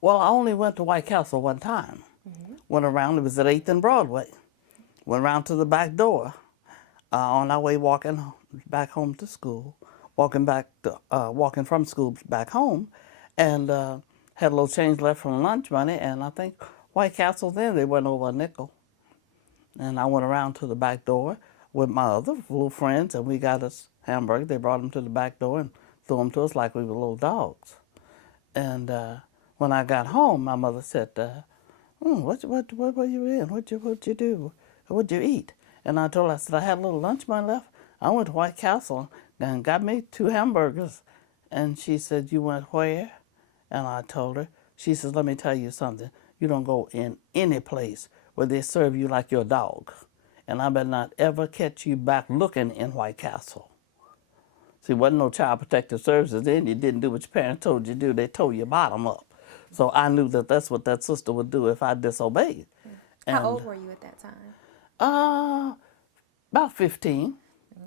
Well, I only went to White Castle one time. Went around, it was at 8th and Broadway. Went around to the back door on our way walking back home to school, walking from school back home, and had a little change left from lunch money, and I think White Castle then, they went over a nickel. And I went around to the back door with my other little friends, and we got us hamburgers. They brought them to the back door and threw them to us like we were little dogs. And when I got home, my mother said, what were you in? What'd you do? What'd you eat? And I told her, I said, I had a little lunch money left. I went to White Castle and got me 2 hamburgers. And she said, you went where? And I told her. She says, let me tell you something. You don't go in any place where they serve you like your dog. And I better not ever catch you back looking in White Castle. See, wasn't no child protective services then. You didn't do what your parents told you to do. They told you bottom up. So I knew that that's what that sister would do if I disobeyed. How old were you at that time? About 15.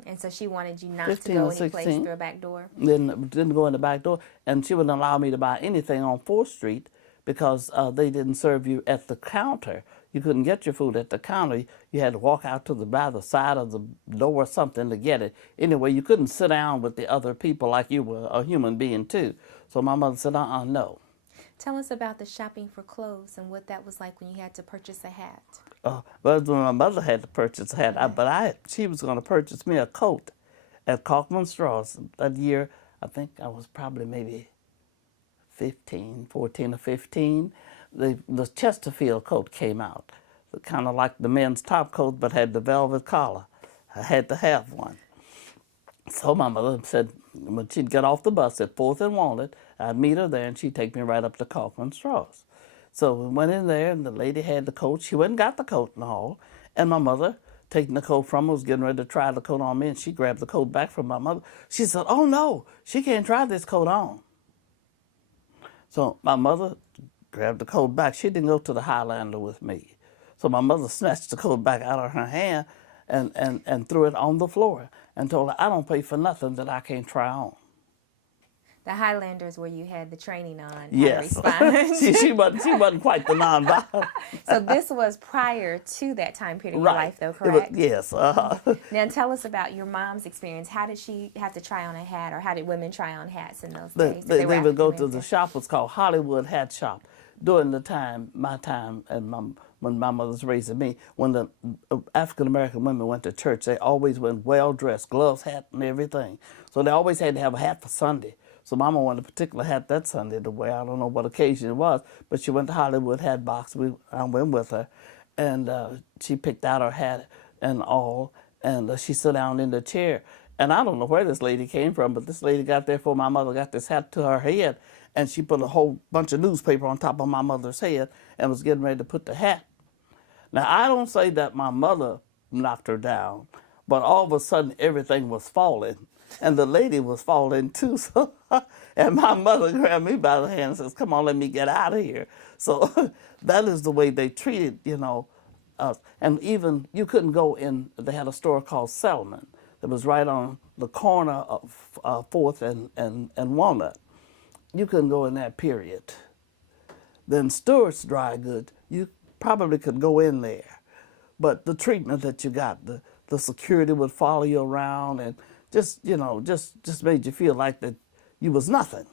And so she wanted you not 15 to go or any place 16. through a back door? Didn't go in the back door. And she wouldn't allow me to buy anything on 4th Street because they didn't serve you at the counter. You couldn't get your food at the counter. You had to walk out to by the side of the door or something to get it. Anyway, you couldn't sit down with the other people like you were a human being too. So my mother said, no. Tell us about the shopping for clothes and what that was like when you had to purchase a hat. Well, when my mother had to purchase a hat, she was going to purchase me a coat at Kaufman Straws. That year, I think I was probably maybe 14 or 15. The Chesterfield coat came out, kind of like the men's top coat, but had the velvet collar. I had to have one. So my mother said, when she'd get off the bus at 4th and Walnut, I'd meet her there, and she'd take me right up to Kaufman Straws. So we went in there, and the lady had the coat. She went and got the coat and all. And my mother, taking the coat from her, was getting ready to try the coat on me, and she grabbed the coat back from my mother. She said, oh, no, she can't try this coat on. So my mother grabbed the coat back. She didn't go to the Highlander with me. So my mother snatched the coat back out of her hand and threw it on the floor and told her, I don't pay for nothing that I can't try on. The Highlanders where you had the training on. Yes. she wasn't quite the nonviolent. So this was prior to that time period in your life, though, correct? Yes. Now tell us about your mom's experience. How did she have to try on a hat, or how did women try on hats in those days? They would go to the shop, was called Hollywood Hat Shop. During the time, my time, and when my mother was raising me, when the African-American women went to church, they always went well-dressed, gloves, hat, and everything. So they always had to have a hat for Sunday. So Mama wanted a particular hat that Sunday to wear. I don't know what occasion it was, but she went to Hollywood Hat Box. I went with her, and she picked out her hat and all, and she sat down in the chair. And I don't know where this lady came from, but this lady got there before my mother got this hat to her head, and she put a whole bunch of newspaper on top of my mother's head and was getting ready to put the hat. Now, I don't say that my mother knocked her down, but all of a sudden everything was falling. And the lady was falling too. So, and my mother grabbed me by the hand and says, come on, let me get out of here. So that is the way they treated, us. And even, you couldn't go in, they had a store called Selman that was right on the corner of 4th and Walnut. You couldn't go in that period. Then Stewart's Dry Goods, you probably could go in there. But the treatment that you got, the security would follow you around and just made you feel like that you was nothing.